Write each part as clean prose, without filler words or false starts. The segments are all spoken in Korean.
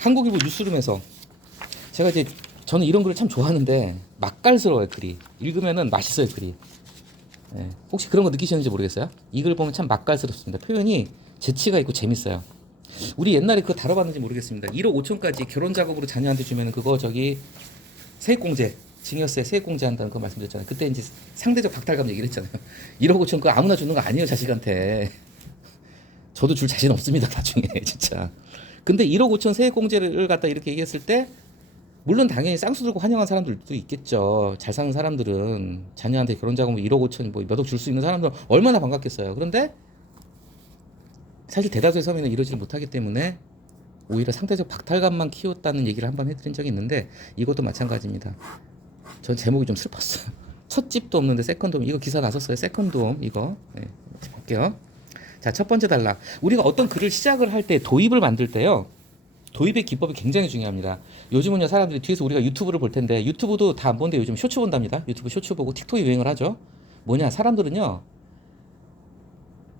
한국일보 뉴스룸에서 제가 이제 저는 이런 글을 참 좋아하는데 맛깔스러워요 글이. 읽으면은 맛있어요 글이. 예. 혹시 그런 거 느끼셨는지 모르겠어요. 이 글 보면 참 맛깔스럽습니다. 표현이 재치가 있고 재밌어요. 우리 옛날에 그거 다뤄봤는지 모르겠습니다. 1억 5천까지 결혼 작업으로 자녀한테 주면은 그거 저기 세액공제, 증여세 세액공제 한다는 거 말씀드렸잖아요. 그때 이제 상대적 박탈감 얘기를 했잖아요. 1억 5천 그거 아무나 주는 거 아니에요 자식한테. 저도 줄 자신 없습니다 나중에 진짜. 근데 1억 5천 세액공제를 갖다 이렇게 얘기했을 때 물론 당연히 쌍수 들고 환영한 사람들도 있겠죠. 잘 사는 사람들은 자녀한테 결혼 자금 1억 5천 뭐 몇 억 줄 수 있는 사람들은 얼마나 반갑겠어요. 그런데 사실 대다수의 서민은 이러지를 못하기 때문에 오히려 상대적 박탈감만 키웠다는 얘기를 한번 해드린 적이 있는데 이것도 마찬가지입니다. 전 제목이 좀 슬펐어요. 첫 집도 없는데 세컨드홈. 이거 기사 나섰어요. 세컨드홈 이거. 네, 볼게요. 자, 첫 번째 단락. 우리가 어떤 글을 시작을 할 때 도입을 만들 때요. 도입의 기법이 굉장히 중요합니다. 요즘은요 사람들이 뒤에서 우리가 유튜브를 볼 텐데 유튜브도 다 안 보는데 요즘 쇼츠 본답니다. 유튜브 쇼츠 보고 틱톡이 유행을 하죠. 뭐냐 사람들은요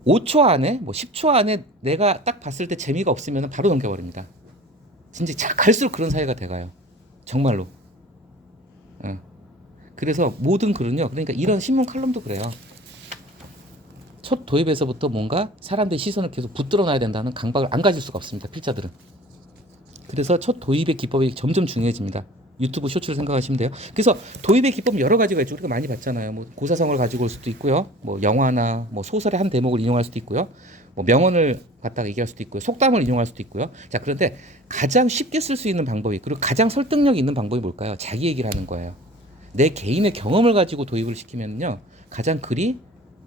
5초 안에 뭐 10초 안에 내가 딱 봤을 때 재미가 없으면 바로 넘겨버립니다. 진짜 갈수록 그런 사회가 돼가요. 정말로. 예. 그래서 모든 글은요 그러니까 이런 신문 칼럼도 그래요. 첫 도입에서부터 뭔가 사람들의 시선을 계속 붙들어 놔야 된다는 강박을 안 가질 수가 없습니다. 필자들은. 그래서 첫 도입의 기법이 점점 중요해집니다. 유튜브 쇼츠를 생각하시면 돼요. 그래서 도입의 기법 여러 가지가 있죠. 우리가 많이 봤잖아요. 뭐 고사성어를 가지고 올 수도 있고요. 뭐 영화나 뭐 소설의 한 대목을 인용할 수도 있고요. 뭐 명언을 갖다가 얘기할 수도 있고요. 속담을 인용할 수도 있고요. 자, 그런데 가장 쉽게 쓸 수 있는 방법이 그리고 가장 설득력 있는 방법이 뭘까요? 자기 얘기를 하는 거예요. 내 개인의 경험을 가지고 도입을 시키면요. 가장 글이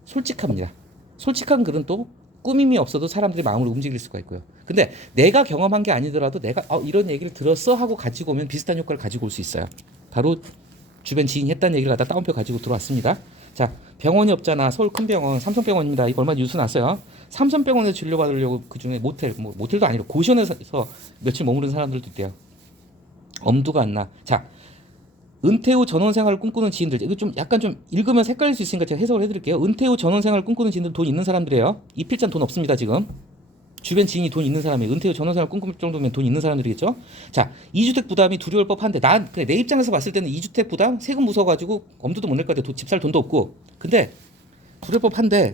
솔직합니다. 솔직한 글은 또 꾸밈이 없어도 사람들이 마음을 움직일 수가 있고요. 근데 내가 경험한 게 아니더라도 내가 이런 얘기를 들었어 하고 가지고 오면 비슷한 효과를 가지고 올 수 있어요. 바로 주변 지인이 했다는 얘기를 갖다 따옴표 가지고 들어왔습니다. 자, 병원이 없잖아. 서울 큰 병원 삼성병원입니다. 이거 얼마 뉴스 났어요. 삼성병원에서 진료받으려고 그중에 모텔, 뭐 모텔도 아니고 고시원에서 며칠 머무른 사람들도 있대요. 엄두가 안 나. 자, 은퇴 후 전원 생활을 꿈꾸는 지인들. 이거 좀 약간 좀 읽으면 헷갈릴 수 있으니까 제가 해석을 해드릴게요. 은퇴 후 전원 생활을 꿈꾸는 지인들 돈 있는 사람들이에요. 이 필자는 돈 없습니다 지금. 주변 지인이 돈 있는 사람이에요. 은퇴 후 전원 생활을 꿈꿀 정도면 돈 있는 사람들이겠죠. 자, 2주택 부담이 두려울 법한데 그래, 내 입장에서 봤을 때는 2주택 부담 세금 무서워가지고 엄두도 못 낼 것 같아요. 집 살 돈도 없고. 근데 두려울 법한데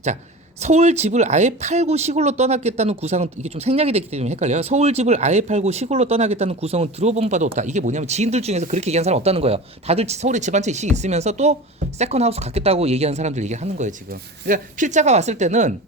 자, 서울 집을 아예 팔고 시골로 떠나겠다는 구상은 이게 좀 생략이 됐기 때문에 헷갈려요. 서울 집을 아예 팔고 시골로 떠나겠다는 구성은 들어본 바도 없다. 이게 뭐냐면 지인들 중에서 그렇게 얘기한 사람 없다는 거예요. 다들 서울에 집 한 채씩 있으면서 또 세컨하우스 갖겠다고 얘기하는 사람들 얘기하는 거예요 지금. 그러니까 필자가 왔을 때는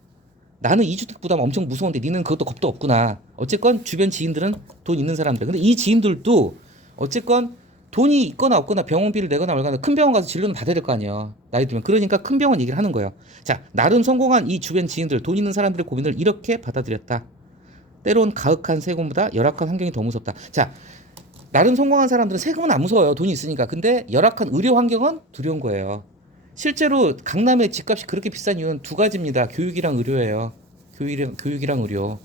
나는 2주택 부담 엄청 무서운데 니는 그것도 겁도 없구나. 어쨌건 주변 지인들은 돈 있는 사람들. 근데 이 지인들도 어쨌건 돈이 있거나 없거나 병원비를 내거나 말거나 큰 병원 가서 진료는 받아야 될 거 아니에요. 나이 들면. 그러니까 큰 병원 얘기를 하는 거예요. 자, 나름 성공한 이 주변 지인들, 돈 있는 사람들의 고민을 이렇게 받아들였다. 때론 가혹한 세금보다 열악한 환경이 더 무섭다. 자, 나름 성공한 사람들은 세금은 안 무서워요. 돈이 있으니까. 근데 열악한 의료 환경은 두려운 거예요. 실제로 강남의 집값이 그렇게 비싼 이유는 두 가지입니다. 교육이랑 의료예요. 교육이랑 의료.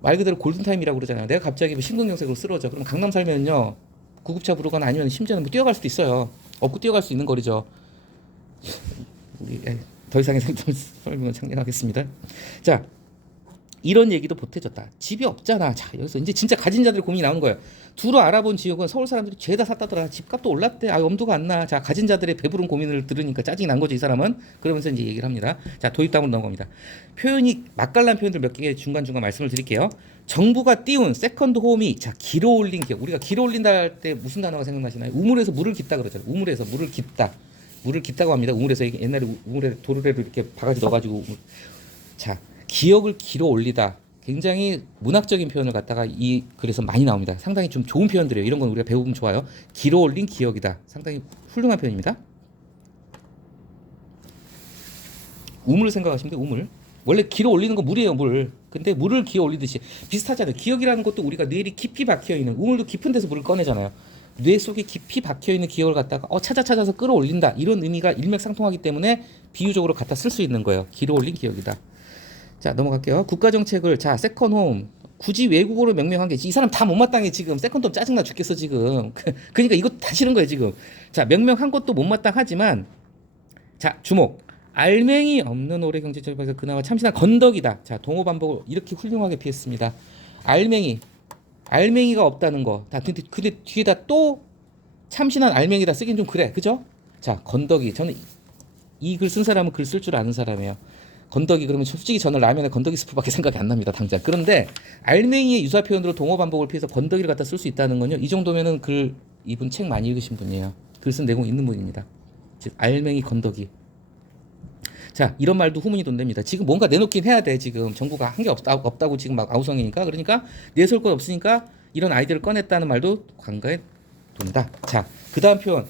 말 그대로 골든타임이라고 그러잖아요. 내가 갑자기 뭐 심근경색으로 쓰러져. 그럼 강남 살면요. 구급차 부르거나 아니면 심지어는 뭐 뛰어갈 수도 있어요. 업고 뛰어갈 수 있는 거리죠. 우리 더 이상의 설명은 창렬하겠습니다. 자, 이런 얘기도 보태졌다. 집이 없잖아. 자, 여기서 이제 진짜 가진 자들의 고민이 나오는 거예요. 두루 알아본 지역은 서울 사람들이 죄다 샀다더라. 집값도 올랐대. 엄두가 안 나. 자, 가진 자들의 배부른 고민을 들으니까 짜증이 난 거죠, 이 사람은. 그러면서 이제 얘기를 합니다. 자, 도입담으로 넘어갑니다. 표현이 맛깔난 표현들 몇 개 중간중간 말씀을 드릴게요. 정부가 띄운 세컨드 홈이 자, 길어 올린 기억. 우리가 길어 올린다 할 때 무슨 단어가 생각나시나요? 우물에서 물을 깃다 그러잖아요. 우물에서 물을 깃다. 물을 깃다고 합니다. 우물에서 옛날에 우물에 도르래로 이렇게 바가지 넣어가지고 자, 기억을 길어 올리다. 굉장히 문학적인 표현을 갖다가 이 글에서 많이 나옵니다. 상당히 좀 좋은 표현들이에요. 이런 건 우리가 배우면 좋아요. 길어 올린 기억이다. 상당히 훌륭한 표현입니다. 우물 생각하시면 돼요. 우물. 원래 길어 올리는 건 물이에요. 물. 근데 물을 기어 올리듯이 비슷하잖아요. 기억이라는 것도 우리가 뇌리 깊이 박혀있는 우물도 깊은 데서 물을 꺼내잖아요. 뇌 속에 깊이 박혀있는 기억을 갖다가 찾아서 끌어올린다. 이런 의미가 일맥상통하기 때문에 비유적으로 갖다 쓸 수 있는 거예요. 길어 올린 기억이다. 자, 넘어갈게요. 국가정책을 자, 세컨홈 굳이 외국어로 명명한 게 이 사람 다 못마땅해 지금. 세컨홈 짜증나 죽겠어 지금. 그러니까 이거 다 싫은 거예요 지금. 자, 명명한 것도 못마땅하지만 자, 주목. 알맹이 없는 올해 경제정책에서 그나마 참신한 건덕이다. 자, 동호 반복을 이렇게 훌륭하게 피했습니다. 알맹이가 없다는 거. 근데 뒤에다 또 참신한 알맹이다 쓰긴 좀 그래. 그죠? 자, 건더기. 저는 이 글 쓴 사람은 글 쓸 줄 아는 사람이에요. 건더기 그러면 솔직히 저는 라면에 건더기 스프밖에 생각이 안 납니다, 당장. 그런데 알맹이의 유사 표현으로 동어 반복을 피해서 건더기를 갖다 쓸 수 있다는 건요. 이 정도면은 이분 책 많이 읽으신 분이에요. 글 쓴 내공 있는 분입니다. 즉 알맹이 건더기. 자, 이런 말도 후문이 돈답니다. 지금 뭔가 내놓긴 해야 돼. 지금 정부가 한 게 없다고 지금 막 아우성이니까. 그러니까 내세울 건 없으니까 이런 아이디어를 꺼냈다는 말도 관가에 돈다. 자, 그 다음 표현.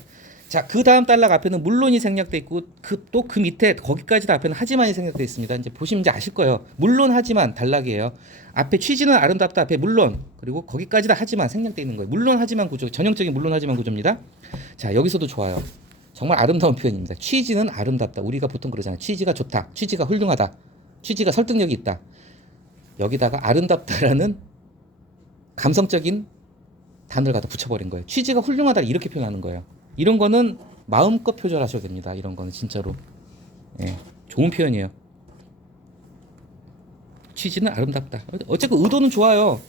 자, 그 다음 단락 앞에는 물론이 생략돼 있고 또 그 밑에 거기까지 다 앞에는 하지만이 생략돼 있습니다. 이제 보시면 이제 아실 거예요. 물론 하지만 단락이에요. 앞에 취지는 아름답다 앞에 물론 그리고 거기까지 다 하지만 생략돼 있는 거예요. 물론 하지만 구조. 전형적인 물론 하지만 구조입니다. 자, 여기서도 좋아요. 정말 아름다운 표현입니다. 취지는 아름답다. 우리가 보통 그러잖아요. 취지가 좋다. 취지가 훌륭하다. 취지가 설득력이 있다. 여기다가 아름답다라는 감성적인 단어를 갖다 붙여버린 거예요. 취지가 훌륭하다 이렇게 표현하는 거예요. 이런 거는 마음껏 표절하셔도 됩니다. 이런 거는 진짜로 예, 좋은 표현이에요. 취지는 아름답다. 어쨌든 의도는 좋아요.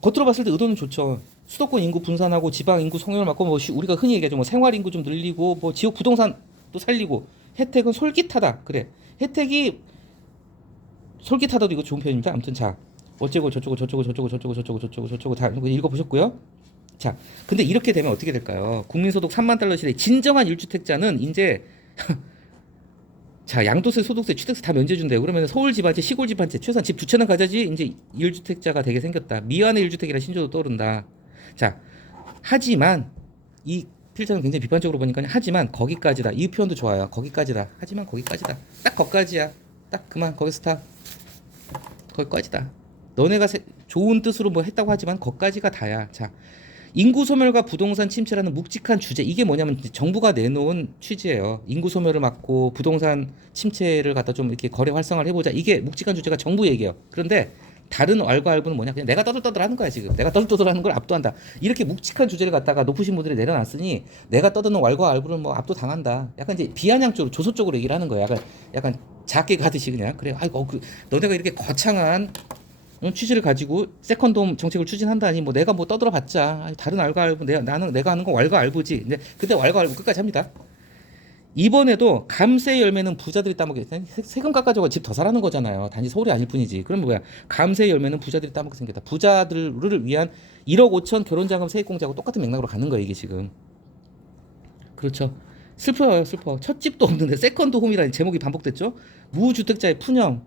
겉으로 봤을 때 의도는 좋죠. 수도권 인구 분산하고 지방 인구 성역을 막고 뭐 우리가 흔히 얘기하죠. 뭐 생활 인구 좀 늘리고 뭐 지역 부동산 또 살리고 혜택은 솔깃하다. 그래. 혜택이 솔깃하다도 이거 좋은 표현입니다. 아무튼 자 어쩌고 저쩌고 다 읽어보셨고요. 자, 근데 이렇게 되면 어떻게 될까요? 국민소득 3만 달러 시대 진정한 1주택자는 이제 자, 양도세, 소득세, 취득세 다 면제 준대요. 그러면 서울 집 한 채, 시골 집 한 채, 최소한 집 두 채는 가져야지 이제 1주택자가 되게 생겼다. 미완의 1주택이라 신조도 떠오른다. 자, 하지만 이 필자는 굉장히 비판적으로 보니까 하지만 거기까지다. 이 표현도 좋아요. 거기까지다. 하지만 거기까지다. 딱 거기까지야. 딱 그만 거기서 타. 거기까지다. 너네가 좋은 뜻으로 뭐 했다고 하지만 거기까지가 다야. 자, 인구 소멸과 부동산 침체라는 묵직한 주제 이게 뭐냐면 정부가 내놓은 취지예요. 인구 소멸을 막고 부동산 침체를 갖다 좀 이렇게 거래 활성화를 해보자. 이게 묵직한 주제가 정부 얘기예요. 그런데 다른 왈가왈부는 뭐냐? 그냥 내가 떠들떠들하는 거야 지금. 내가 떠들떠들하는 걸 압도한다. 이렇게 묵직한 주제를 갖다가 높으신 분들이 내려놨으니 내가 떠드는 왈가왈부를 뭐 압도 당한다. 약간 이제 비아냥 쪽으로 조소 쪽으로 얘기를 하는 거야. 약간 작게 가듯이 그냥 그래. 아이고 너네가 이렇게 거창한 취지를 가지고 세컨드홈 정책을 추진한다니 뭐 내가 뭐 떠들어봤자 다른 왈가왈부 내가 하는 건 왈가왈부지. 근데 왈가왈부 끝까지 합니다. 이번에도 감세의 열매는 부자들이 따먹게 세금 깎아줘가 집 더 사라는 거잖아요. 단지 서울이 아닐 뿐이지. 그럼 뭐야? 감세의 열매는 부자들이 따먹게 생겼다. 부자들을 위한 1억 5천 결혼자금 세액공제하고 똑같은 맥락으로 가는 거예요. 이게 지금. 그렇죠. 슬퍼요, 슬퍼. 첫 집도 없는데 세컨드 홈이라는 제목이 반복됐죠. 무주택자의 푸념.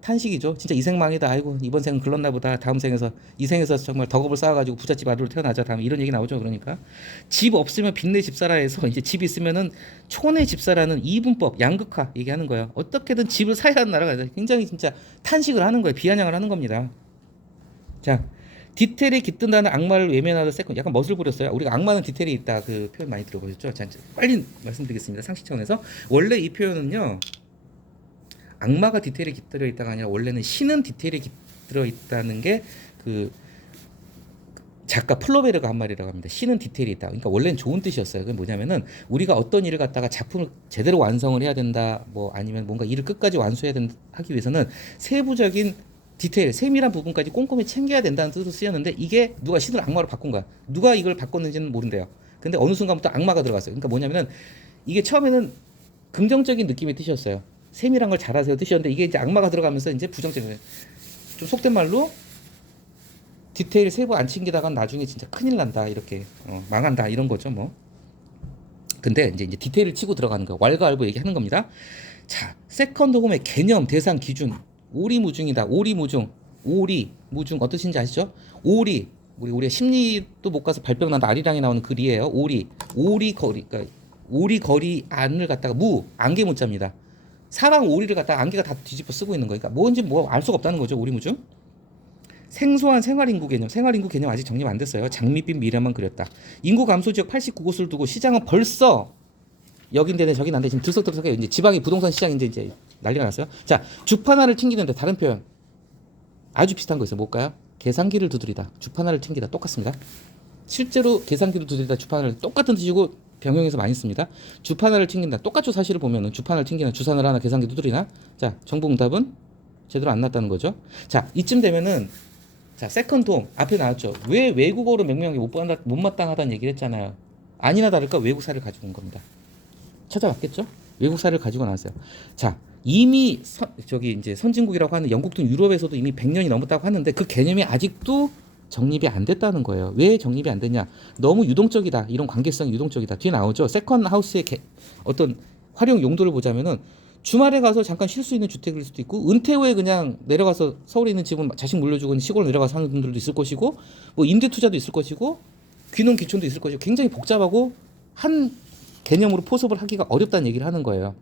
탄식이죠. 진짜 이 생망이다. 아이고 이번 생은 글렀나 보다. 다음 생에서 이 생에서 정말 덕업을 쌓아가지고 부잣집 아들로 태어나자. 다음 이런 얘기 나오죠. 그러니까 집 없으면 빚내 집사라 해서 이제 집 있으면은 촌의 집사라는 이분법 양극화 얘기하는 거예요. 어떻게든 집을 사야 하는 나라가 굉장히 진짜 탄식을 하는 거예요. 비아냥을 하는 겁니다. 자, 디테일에 깃든다는 악마를 외면하다 세컨 약간 멋을 부렸어요. 우리가 악마는 디테일에 있다 그 표현 많이 들어보셨죠? 자, 빨리 말씀드리겠습니다. 상식 차원에서 원래 이 표현은요. 악마가 디테일에 깃들어 있다가 아니라 원래는 신은 디테일에 깃들어 있다는 게 그 작가 플로베르가 한 말이라고 합니다. 신은 디테일이 있다. 그러니까 원래는 좋은 뜻이었어요. 그게 뭐냐면은 우리가 어떤 일을 갖다가 작품을 제대로 완성을 해야 된다. 뭐 아니면 뭔가 일을 끝까지 완수해야 된다 하기 위해서는 세부적인 디테일, 세밀한 부분까지 꼼꼼히 챙겨야 된다는 뜻으로 쓰였는데 이게 누가 신을 악마로 바꾼 거야. 누가 이걸 바꿨는지는 모른대요. 근데 어느 순간부터 악마가 들어갔어요. 그러니까 뭐냐면은 이게 처음에는 긍정적인 느낌의 뜻이었어요. 세밀한 걸 잘하세요 뜻이었는데 이게 이제 악마가 들어가면서 이제 부정적인 좀 속된 말로 디테일 세부 안 챙기다가 나중에 진짜 큰일 난다 이렇게 망한다 이런 거죠 뭐. 근데 이제 디테일을 치고 들어가는 거 왈가왈부 얘기하는 겁니다. 자, 세컨드 홈의 개념 대상 기준 오리무중이다. 오리무중 어떤 뜻인지 아시죠? 우리가 심리도 못 가서 발병 난다 아리랑이 나오는 글이에요. 오리거리 그러니까 오리거리 안을 갖다가 안개 문자입니다. 사방 오리를 갖다가 안개가 다 뒤집어 쓰고 있는 거니까 뭔지 뭐 알 수가 없다는 거죠. 오리무중. 생소한 생활인구 개념 아직 정립 안 됐어요. 장밋빛 미래만 그렸다. 인구 감소 지역 89곳을 두고 시장은 벌써 여긴데네 저긴 안돼 지금 들썩들썩해요. 이제 지방의 부동산 시장 이제 난리가 났어요. 자, 주파나를 튕기는데 다른 표현 아주 비슷한 거 있어요. 뭘까요? 계산기를 두드리다. 주파나를 튕기다 똑같습니다. 실제로 계산기를 두드리다 주파나를 똑같은 뜻이고 병용해서 많이 씁니다. 주파나를 튕긴다. 똑같죠. 사실을 보면은 주파나를 튕기나 주사를 하나 계산기 두드리나. 자, 정부 응답은 제대로 안 났다는 거죠. 자, 이쯤 되면은 자, 세컨드 홈 앞에 나왔죠. 왜 외국어로 명명하기 못마땅하다는 얘기를 했잖아요. 아니나 다를까 외국사를 가지고 온 겁니다. 찾아봤겠죠? 외국사를 가지고 나왔어요. 자, 이미 저기 이제 선진국이라고 하는 영국 등 유럽에서도 이미 100년이 넘었다고 하는데 그 개념이 아직도 정립이 안 됐다는 거예요. 왜 정립이 안 됐냐? 너무 유동적이다. 이런 관계성이 유동적이다. 뒤에 나오죠. 세컨 하우스의 어떤 활용 용도를 보자면은 주말에 가서 잠깐 쉴 수 있는 주택일 수도 있고 은퇴 후에 그냥 내려가서 서울에 있는 집은 자식 물려주고 시골 내려가서 사는 분들도 있을 것이고 뭐 임대 투자도 있을 것이고 귀농 귀촌도 있을 것이고 굉장히 복잡하고 한 개념으로 포섭을 하기가 어렵다는 얘기를 하는 거예요.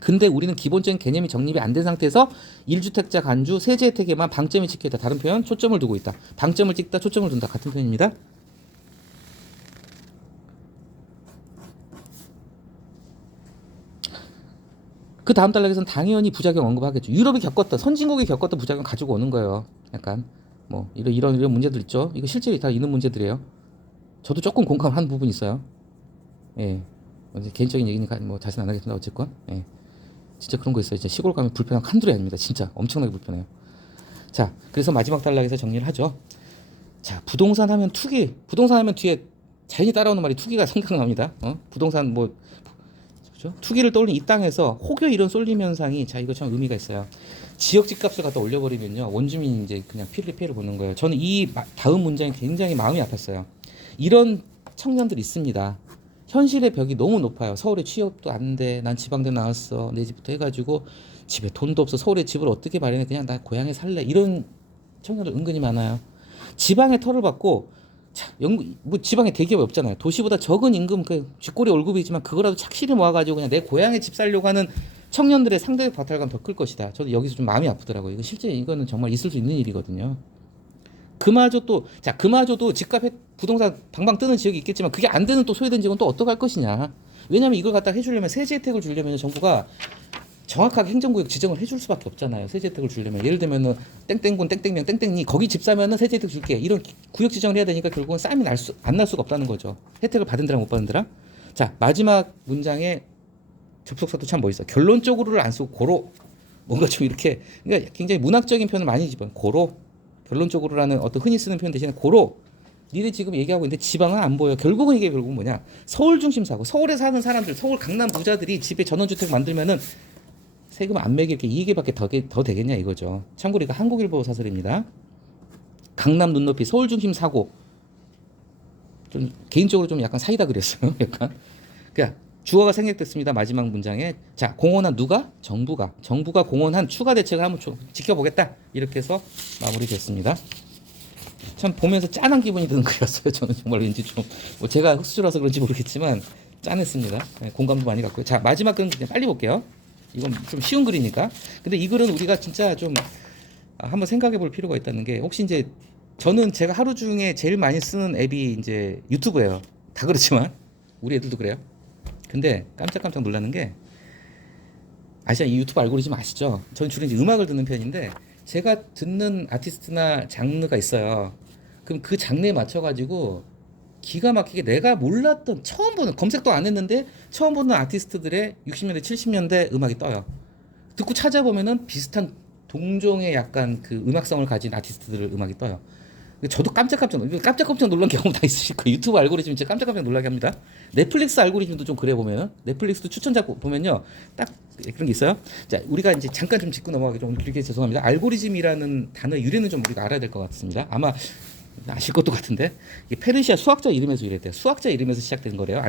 근데 우리는 기본적인 개념이 정립이 안 된 상태에서 1주택자 간주 세제 혜택에만 방점이 찍혀 있다. 다른 표현 초점을 두고 있다. 방점을 찍다 초점을 둔다. 같은 표현입니다. 그 다음 단락에서는 당연히 부작용 언급하겠죠. 유럽이 겪었던 선진국이 겪었던 부작용 가지고 오는 거예요. 약간 뭐 이런 문제들 있죠. 이거 실제로 다 있는 문제들이에요. 저도 조금 공감한 부분이 있어요. 예, 개인적인 얘기니까 뭐 자세는 안 하겠습니다. 어쨌건 예. 진짜 그런 거 있어요. 진짜 시골 가면 불편한 한둘이 아닙니다. 진짜 엄청나게 불편해요. 자, 그래서 마지막 단락에서 정리를 하죠. 자, 부동산 하면 투기. 부동산 하면 뒤에 자연히 따라오는 말이 투기가 생각납니다. 부동산 뭐 그죠? 투기를 떠올린 이 땅에서 혹여 이런 쏠림 현상이 자 이거 참 의미가 있어요. 지역 집값을 갖다 올려버리면요 원주민이 이제 그냥 피해를 보는 거예요. 저는 이 다음 문장이 굉장히 마음이 아팠어요. 이런 청년들 있습니다. 현실의 벽이 너무 높아요. 서울에 취업도 안 돼. 난 지방대 나왔어. 내 집부터 해가지고 집에 돈도 없어. 서울에 집을 어떻게 마련해? 그냥 나 고향에 살래. 이런 청년들 은근히 많아요. 지방에 털을 받고 뭐 지방에 대기업이 없잖아요. 도시보다 적은 임금 그 쥐꼬리 월급이지만 그거라도 착실히 모아가지고 그냥 내 고향에 집 살려고 하는 청년들의 상대적 박탈감 더 클 것이다. 저도 여기서 좀 마음이 아프더라고요. 이거 실제 이거는 정말 있을 수 있는 일이거든요. 그마저도 집값 부동산 방방 뜨는 지역이 있겠지만 그게 안 되는 또 소외된 지역은 또 어떡할 것이냐. 왜냐하면 이걸 갖다 해주려면 세제 혜택을 주려면 정부가 정확하게 행정구역 지정을 해줄 수밖에 없잖아요. 세제 혜택을 주려면 예를 들면은 땡땡군 땡땡명 땡땡이 거기 집 사면은 세제 혜택 줄게 이런 구역 지정을 해야 되니까 결국은 싸움이 안 날 수가 없다는 거죠. 혜택을 받은 데랑 못 받은 데랑. 자, 마지막 문장의 접속사도 참 멋있어. 결론적으로를 안 쓰고 고로 뭔가 좀 이렇게 그러니까 굉장히 문학적인 표현을 많이 집어. 고로 결론적으로라는 어떤 흔히 쓰는 표현 대신에 고로 니네 지금 얘기하고 있는데 지방은 안 보여. 결국은 이게 뭐냐? 서울 중심 사고 서울에 사는 사람들, 서울 강남 부자들이 집에 전원주택 만들면은 세금 안 매길 게 이익에밖에 더 되겠냐 이거죠. 참고로 이거 한국일보 사설입니다. 강남 눈높이 서울 중심 사고. 좀 개인적으로 좀 약간 사이다 그랬어요. 약간. 그러니까 주어가 생략됐습니다. 마지막 문장에 자 공언한 누가? 정부가 공언한 추가 대책을 한번 지켜보겠다. 이렇게 해서 마무리됐습니다. 참 보면서 짠한 기분이 드는 글이었어요. 저는 정말 왠지 좀뭐 제가 흑수저라서 그런지 모르겠지만 짠했습니다. 네, 공감도 많이 갔고요. 자 마지막 글은 그냥 빨리 볼게요. 이건 좀 쉬운 글이니까. 근데 이 글은 우리가 진짜 좀 한번 생각해 볼 필요가 있다는 게 혹시 이제 저는 제가 하루 중에 제일 많이 쓰는 앱이 이제 유튜브예요. 다 그렇지만 우리 애들도 그래요. 근데 깜짝깜짝 놀라는 게 아시아 이 유튜브 알고리즘 아시죠? 저는 주로 이제 음악을 듣는 편인데 제가 듣는 아티스트나 장르가 있어요. 그럼 그 장르에 맞춰가지고 기가 막히게 내가 몰랐던 처음 보는 검색도 안 했는데 처음 보는 아티스트들의 60년대 70년대 음악이 떠요. 듣고 찾아보면은 비슷한 동종의 약간 그 음악성을 가진 아티스트들 음악이 떠요. 저도 깜짝깜짝 놀란 경험 다 있으실 거예요. 유튜브 알고리즘 진짜 깜짝깜짝 놀라게 합니다. 넷플릭스 알고리즘도 좀 그래 보면 넷플릭스도 추천자 보면요 딱 그런 게 있어요. 자 우리가 이제 잠깐 좀 짚고 넘어가기 좀 길게 죄송합니다. 알고리즘이라는 단어의 유래는 좀 우리가 알아야 될 것 같습니다. 아마 아실 것도 같은데 이게 페르시아 수학자 이름에서 유래돼요. 수학자 이름에서 시작된 거래요.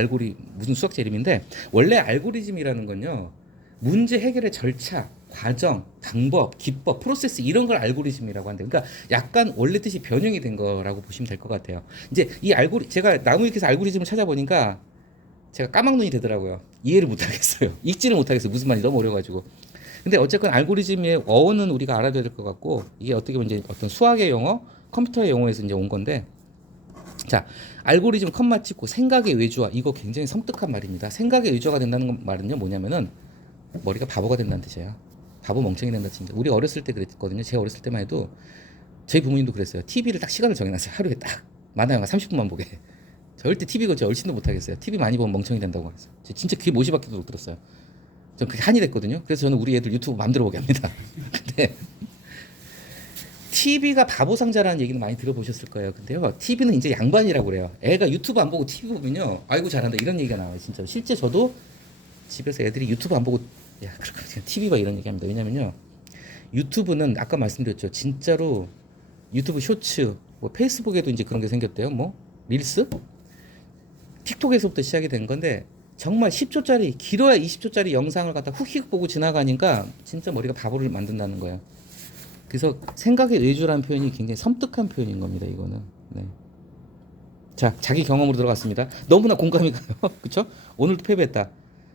무슨 수학자 이름인데 원래 알고리즘이라는 건요 문제 해결의 절차, 과정, 방법, 기법, 프로세스 이런 걸 알고리즘이라고 한대요. 그러니까 약간 원래 뜻이 변형이 된 거라고 보시면 될 것 같아요. 이제 이 제가 나무위키에서 알고리즘을 찾아보니까 제가 까막눈이 되더라고요. 이해를 못 하겠어요. 읽지를 못하겠어요. 무슨 말인지 너무 어려워가지고. 근데 어쨌건 알고리즘의 어원은 우리가 알아둬야 될 것 같고 이게 어떻게 보면 이제 어떤 수학의 용어, 컴퓨터의 용어에서 이제 온 건데 자 알고리즘 컴마 찍고 생각의 외주화 이거 굉장히 섬뜩한 말입니다. 생각의 외주화가 된다는 말은요 뭐냐면은 머리가 바보가 된다는 뜻이에요. 바보 멍청이 된다는 뜻인데 우리 어렸을 때 그랬거든요. 제가 어렸을 때만 해도 저희 부모님도 그랬어요. TV를 딱 시간을 정해놨어요. 하루에 딱 만화 영화 30분만 보게. 절대 TV 그거 얼씬도 못하겠어요. TV 많이 보면 멍청이 된다고 그랬어요. 진짜 귀에 못이 박혀도 못 들었어요. 전 그게 한이 됐거든요. 그래서 저는 우리 애들 유튜브 맘대로 보게 합니다. 근데 TV가 바보 상자라는 얘기는 많이 들어보셨을 거예요. 근데요, TV는 이제 양반이라고 그래요. 애가 유튜브 안 보고 TV 보면요, 아이고 잘한다 이런 얘기가 나와요. 진짜 실제 저도 집에서 애들이 유튜브 안 보고 야 그렇게 TV 봐 이런 얘기합니다. 왜냐면요, 유튜브는 아까 말씀드렸죠. 진짜로 유튜브 쇼츠, 뭐 페이스북에도 이제 그런 게 생겼대요. 뭐 릴스, 틱톡에서부터 시작이 된 건데 정말 10초짜리 길어야 20초짜리 영상을 갖다 훅휙 보고 지나가니까 진짜 머리가 바보를 만든다는 거예요. 그래서 생각의 외주라는 표현이 굉장히 섬뜩한 표현인 겁니다. 이거는. 네. 자, 자기 경험으로 들어갔습니다. 너무나 공감이 가요. 그렇죠? 오늘도 패배했다.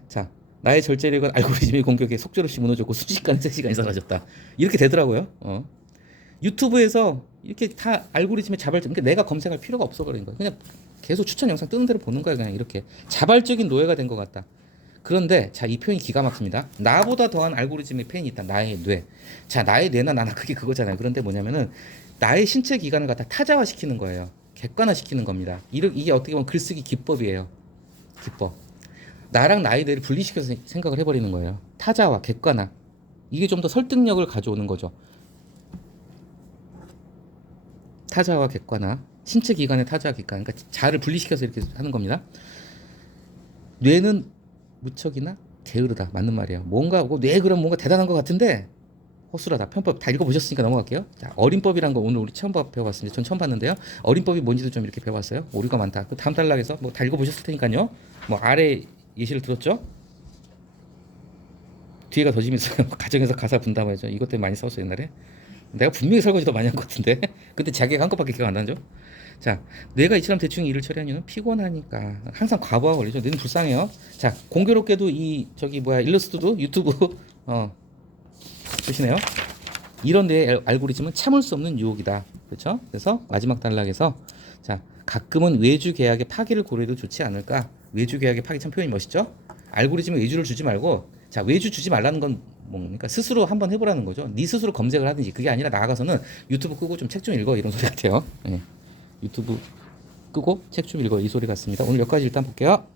자, 나의 절제력은 알고리즘의 공격에 속절없이 무너졌고 순식간에 3시간이 사라졌다. 이렇게 되더라고요. 유튜브에서 이렇게 다 알고리즘의 자발적, 그러니까 내가 검색할 필요가 없어 버린 거예요. 그냥 계속 추천 영상 뜨는 대로 보는 거예요. 그냥 이렇게 자발적인 노예가 된 것 같다. 그런데 자, 이 표현이 기가 막힙니다. 나보다 더한 알고리즘의 팬이 있다. 나의 뇌. 자, 나의 뇌나 나나 그게 그거잖아요. 그런데 뭐냐면은 나의 신체 기관을 갖다 타자화 시키는 거예요. 객관화 시키는 겁니다. 이게 어떻게 보면 글쓰기 기법이에요. 기법. 나랑 나의 뇌를 분리시켜서 생각을 해버리는 거예요. 타자화, 객관화. 이게 좀 더 설득력을 가져오는 거죠. 타자와 객관화. 신체 기관의 타자와 객관. 그러니까 자를 분리시켜서 이렇게 하는 겁니다. 뇌는 무척이나 게으르다. 맞는 말이에요. 뭔가 뇌 그럼 뭔가 대단한 것 같은데 허술하다. 편법 다 읽어보셨으니까 넘어갈게요. 자, 어린법이란 거 오늘 우리 처음 배워봤습니다. 전 처음 봤는데요. 어린법이 뭔지도 좀 이렇게 배워봤어요. 오류가 많다. 그 다음 단락에서 뭐 다 읽어보셨을 테니까요. 뭐 아래 예시를 들었죠. 뒤에가 더 재밌어요. 가정에서 가사 분담하죠. 이것 때문에 많이 싸웠어요 옛날에. 내가 분명히 설거지 더 많이 한 것 같은데. 근데 자기가 한 것밖에 기억 안 나죠. 자, 뇌가 이처럼 대충 일을 처리하는 이유는 피곤하니까. 항상 과부하 걸리죠. 뇌는 불쌍해요. 자, 공교롭게도 이 저기 뭐야 일러스트도 유튜브 보시네요. 이런 뇌의 알고리즘은 참을 수 없는 유혹이다. 그렇죠? 그래서 마지막 단락에서 자, 가끔은 외주 계약의 파기를 고려해도 좋지 않을까? 외주 계약의 파기 참 표현이 멋있죠? 알고리즘에 외주를 주지 말고 자, 외주 주지 말라는 건 뭡니까? 스스로 한번 해보라는 거죠. 네 스스로 검색을 하든지 그게 아니라 나아가서는 유튜브 끄고 좀 책 좀 읽어 이런 소리 같아요. 예. 유튜브 끄고 책 좀 읽어 이 소리 같습니다. 오늘 여기까지 일단 볼게요.